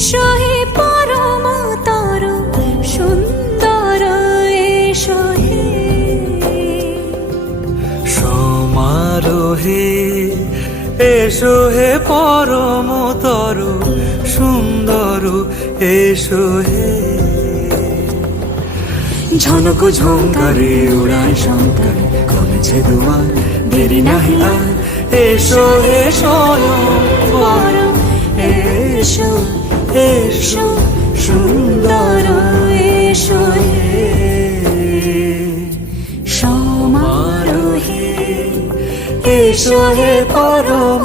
এসো হে পরম তরু সুন্দর, এসো হে সমারোহে এসো হে পরম তরু সুন্দর, এসো হে ঝনক ঝঙ্কারে উড়ায় শঙ্কর করেছে দুয়ার, দেরি নাহি আর এসো হে স্বয়ং বর, এসো এসো সুন্দর, এসো হে সমারোহে এসো হে পরম